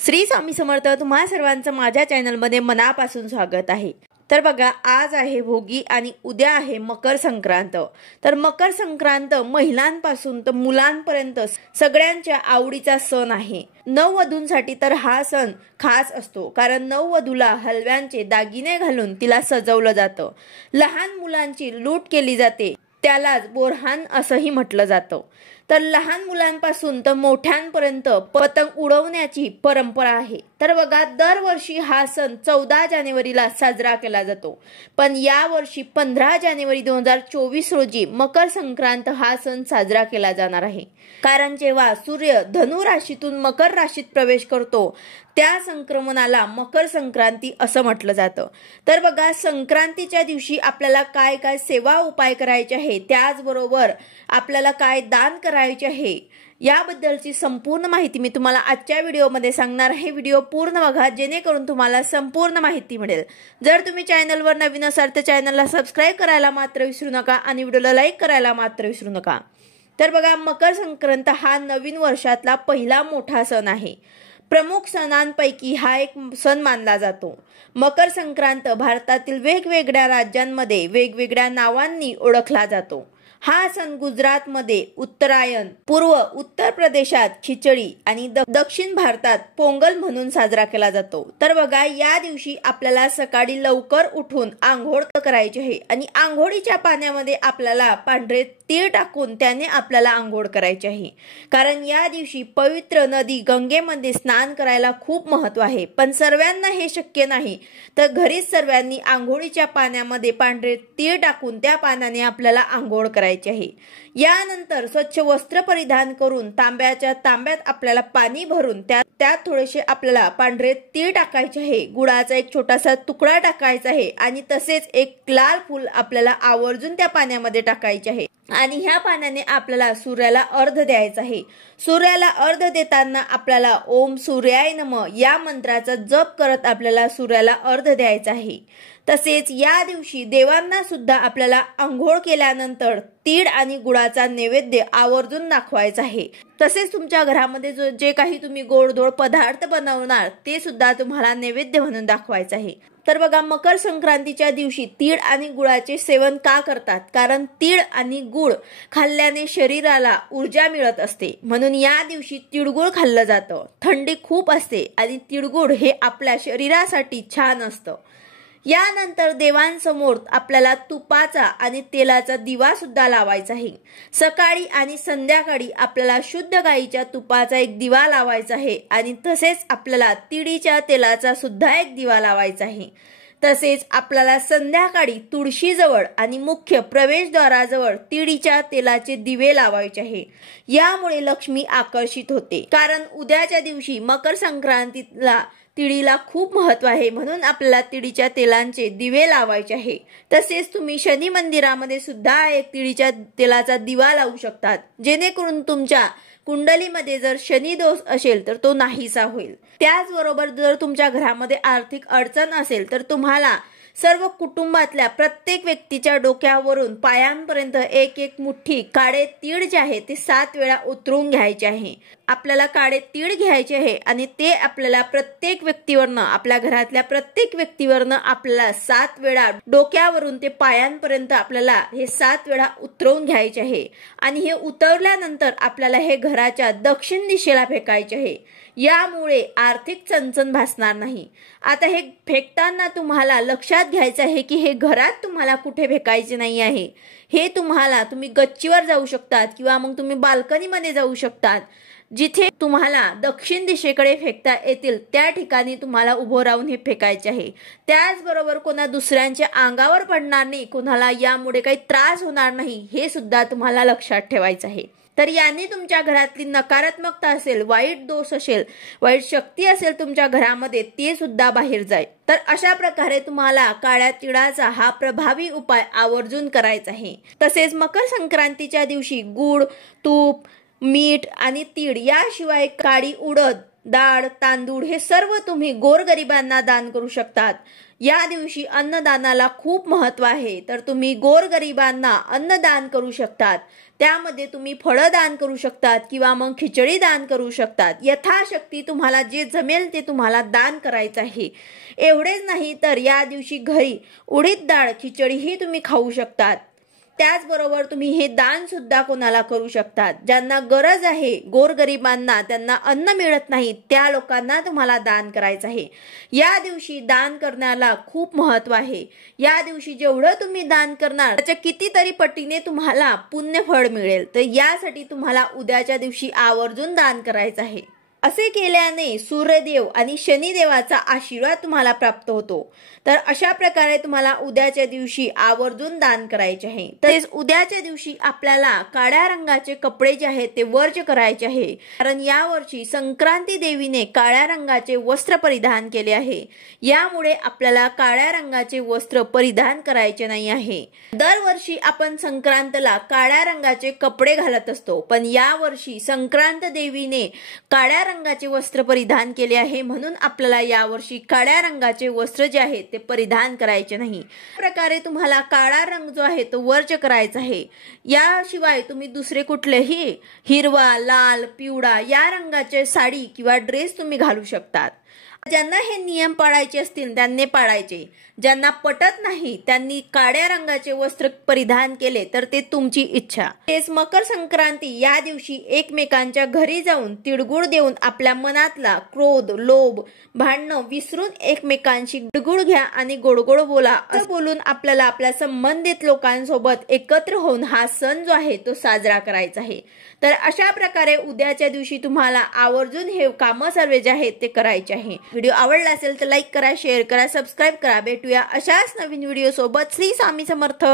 श्री स्वामी समर्थ. तुम्हा सर्वांचं माझ्या चॅनलमध्ये मनापासून स्वागत आहे. तर बघा, आज आहे भोगी आणि उद्या आहे मकर संक्रांत. तर मकर संक्रांत महिलांपासून तर मुलांपर्यंत सगळ्यांच्या आवडीचा सण आहे. नववधूंसाठी तर हा सण खास असतो, कारण नववधूला हलव्यांचे दागिने घालून तिला सजवलं जातं. लहान मुलांची लूट केली जाते, त्यालाच बोरहान असंही म्हटलं जातं. तर लहान मुलांपासून तर मोठ्यांपर्यंत पतंग उडवण्याची परंपरा आहे. तर बघा, दरवर्षी हा सण 14 जानेवारीला साजरा केला जातो, पण यावर्षी 15 जानेवारी 2024 रोजी मकर संक्रांत हा सण साजरा केला जाणार आहे. कारण जेव्हा सूर्य धनु राशीतून मकर राशीत प्रवेश करतो त्या संक्रमणाला मकर संक्रांती असं म्हटलं जातं. तर बघा, संक्रांतीच्या दिवशी आपल्याला काय काय सेवा उपाय करायचे आहे, त्याचबरोबर आपल्याला काय दान करायचे आहे, याबद्दलची संपूर्ण माहिती मी तुम्हाला आजच्या व्हिडिओमध्ये सांगणार आहे. व्हिडिओ पूर्ण बघा, जेणेकरून तुम्हाला संपूर्ण माहिती मिळेल. जर तुम्ही चॅनलवर नवीन असाल तर चॅनलला सबस्क्राईब करायला मात्र विसरू नका आणि व्हिडिओला लाईक करायला मात्र विसरू नका. तर बघा, मकर संक्रांत हा नवीन वर्षातला पहिला मोठा सण आहे. प्रमुख सणांपैकी हा एक सण मानला जातो. मकर संक्रांत भारतातील वेगवेगळ्या राज्यांमध्ये वेगवेगळ्या नावांनी ओळखला जातो. हा सण गुजरातमध्ये उत्तरायण, पूर्व उत्तर प्रदेशात खिचडी आणि दक्षिण भारतात पोंगल म्हणून साजरा केला जातो. तर बघा, या दिवशी आपल्याला सकाळी लवकर उठून आंघोळ करायची आहे आणि आंघोळीच्या पाण्यामध्ये आपल्याला पांढरे तीळ टाकून त्याने आपल्याला आंघोळ करायची आहे. कारण या दिवशी पवित्र नदी गंगेमध्ये स्नान करायला खूप महत्त्व आहे. पण सर्वांना हे शक्य नाही, तर घरीच सर्वांनी आंघोळीच्या पाण्यामध्ये पांढरे तीळ टाकून त्या पाण्याने आपल्याला आंघोळ करायची आहे. यानंतर स्वच्छ वस्त्र परिधान करून तांब्यात आपल्याला पाणी भरून त्यात थोडेसे आपल्याला पांढरे तीळ टाकायचे आहे. गुळाचा एक छोटासा तुकडा टाकायचा आहे आणि तसेच एक लाल फूल आपल्याला आवर्जून त्या पाण्यामध्ये टाकायचे आहे. आणि ह्या पाण्याने आपल्याला सूर्याला अर्घ द्यायचा आहे. सूर्याला अर्घ देताना आपल्याला ओम सूर्याय नमः या मंत्राचा जप करत आपल्याला सूर्याला अर्घ द्यायचा आहे. तसेच या दिवशी देवांना सुद्धा आपल्याला आंघोळ केल्यानंतर तीळ आणि गुळाचा नैवेद्य आवर्जून दाखवायचा आहे. तसेच तुमच्या घरामध्ये जे काही तुम्ही गोडधोड पदार्थ बनवणार ते सुद्धा तुम्हाला नैवेद्य म्हणून दाखवायचं आहे. तर बघा, मकर संक्रांतीच्या दिवशी तीळ आणि गुळाचे सेवन का करतात? कारण तीळ आणि गुळ खाल्ल्याने शरीराला ऊर्जा मिळत असते, म्हणून या दिवशी तिळगुळ खाल्लं जातं. थंडी खूप असते आणि तिळगुळ हे आपल्या शरीरासाठी छान असतं. यानंतर देवांसमोर आपल्याला तुपाचा आणि तेलाचा दिवा सुद्धा लावायचा आहे. सकाळी आणि संध्याकाळी आपल्याला शुद्ध गाईच्या तुपाचा एक दिवा लावायचा आहे आणि तसेच आपल्याला तिळीच्या तेलाचा सुद्धा एक दिवा लावायचा आहे. तसेच आपल्याला संध्याकाळी तुळशीजवळ आणि मुख्य प्रवेशद्वाराजवळ तिळीच्या तेलाचे दिवे लावायचे आहे. यामुळे लक्ष्मी आकर्षित होते. कारण उद्याच्या दिवशी मकर संक्रांतीला तिळीला खूप महत्त्व आहे, म्हणून आपल्याला तिळीच्या तेलांचे दिवे लावायचे आहे. तसेच तुम्ही शनी मंदिरामध्ये सुद्धा एक तिळीच्या तेलाचा दिवा लावू शकतात, जेणेकरून तुमच्या कुंडलीमध्ये जर शनी दोष असेल तर तो नाहीसा होईल. त्याचबरोबर जर तुमच्या घरामध्ये आर्थिक अडचण असेल तर तुम्हाला सर्व कुटुंबातल्या प्रत्येक व्यक्तीच्या डोक्यावरून पायांपर्यंत एक एक मुठ्ठी काळे तीळ जे आहे ते 7 वेळा उतरून घ्यायचे आहे. आपल्याला काळे तीळ घ्यायचे आहे आणि ते आपल्याला प्रत्येक व्यक्तीवरनं, आपल्या घरातल्या प्रत्येक व्यक्तीवरनं आपल्याला 7 वेळा डोक्यावरून ते पायांपर्यंत आपल्याला हे 7 वेळा उतरवून घ्यायचे आहे. आणि हे उतरल्यानंतर आपल्याला हे घराच्या दक्षिण दिशेला फेकायचे आहे. यामुळे आर्थिक चणचण भासणार नाही. आता हे फेकताना तुम्हाला लक्षात घ्यायचं आहे की हे घरात तुम्हाला कुठे फेकायचे नाही आहे. हे तुम्ही गच्चीवर जाऊ शकतात किंवा मग तुम्ही बाल्कनीमध्ये जाऊ शकतात. जिथे तुम्हाला दक्षिण दिशेकडे फेकता येतील त्या ठिकाणी तुम्हाला उभं राहून हे फेकायचे आहे. त्याचबरोबर कोणा दुसऱ्यांच्या अंगावर पडणार नाही, कोणाला यामुळे काही त्रास होणार नाही, हे सुद्धा तुम्हाला लक्षात ठेवायचं आहे. तर याने तुमच्या घरातली नकारात्मकता असेल, वाईट दोष असेल, वाईट शक्ती असेल तुमच्या घरामध्ये, ते सुद्धा बाहेर जाईल. तर अशा प्रकारे तुम्हाला काळ्या तिळाचा हा प्रभावी उपाय आवर्जून करायचा आहे. तसेच मकर संक्रांतीच्या दिवशी गुळ, तूप, मीठ आणि तीळ याशिवाय काळी उडद, डाळ, तांदूळ हे सर्व तुम्ही गोरगरिबांना दान करू शकतात. या दिवशी अन्नदानाला खूप महत्त्व आहे, तर तुम्ही गोरगरिबांना अन्नदान करू शकतात। त्यामध्ये तुम्ही फळं दान करू शकतात किंवा मग खिचडी दान करू शकतात। यथाशक्ती तुम्हाला जे जमेल ते तुम्हाला दान करायचं आहे। एवढेच नाही तर या दिवशी घरी उडीद डाळ खिचडीही तुम्ही खाऊ शकतात। त्याचबरोबर तुम्ही हे दान सुद्धा कोणाला करू शकतात। ज्यांना गरज आहे, गोरगरिबांना, त्यांना अन्न मिळत नाही, त्या लोकांना तुम्हाला दान करायचं आहे। या दिवशी दान करण्याला खूप महत्त्व आहे। या दिवशी जेवढं तुम्ही दान करणार त्याच्या कितीतरी पटीने तुम्हाला पुण्यफळ मिळेल। तर यासाठी तुम्हाला उद्याच्या दिवशी आवर्जून दान करायचं आहे। असे केल्याने सूर्यदेव आणि शनिदेवाचा आशीर्वाद तुम्हाला प्राप्त होतो। तर अशा प्रकारे तुम्हाला उद्याच्या दिवशी आवर्जून दान करायचे आहे। तसेच उद्याच्या दिवशी आपल्याला काळ्या रंगाचे कपडे जे आहेत ते वर्ज करायचे आहे, कारण या वर्षी संक्रांती देवीने काळ्या रंगाचे वस्त्र परिधान केले आहे। यामुळे आपल्याला काळ्या रंगाचे वस्त्र परिधान करायचे नाही आहे। दरवर्षी आपण संक्रांतला काळ्या रंगाचे कपडे घालत असतो, पण या वर्षी संक्रांत देवीने काळ्या रंगाचे वस्त्र परिधान केले आहे, म्हणून आपल्याला यावर्षी काळ्या रंगाचे वस्त्र जे आहेत ते परिधान करायचे नाही। प्रकारे तुम्हाला काळा रंग जो आहे तो वर्ज करायचा आहे। याशिवाय तुम्ही दुसरे कुठलेही हिरवा, लाल, पिवळा या रंगाचे साडी किंवा ड्रेस तुम्ही घालू शकतात। ज्यांना हे नियम पाळायचे असतील त्यांनी पाळायचे, ज्यांना पटत नाही त्यांनी काळ्या रंगाचे वस्त्र परिधान केले तर ते तुमची इच्छा। तेच मकर संक्रांती या दिवशी एकमेकांच्या घरी जाऊन तिळगुळ देऊन आपल्या मनातला क्रोध, लोभ, भांडणं विसरून एकमेकांशी तिळगुळ घ्या आणि गोडगोड बोला, असं बोलून आपल्याला आपल्या संबंधित लोकांसोबत एकत्र होऊन हा सण जो आहे तो साजरा करायचा आहे। तर अशा प्रकारे उद्याच्या दिवशी तुम्हाला आवर्जून हे कामं सर्व जे आहेत ते करायचे आहे। व्हिडिओ आवडला असेल तर लाईक करा, शेअर करा, सबस्क्राईब करा। भेटूया अशाच नवीन व्हिडिओ सोबत। श्री स्वामी समर्थ।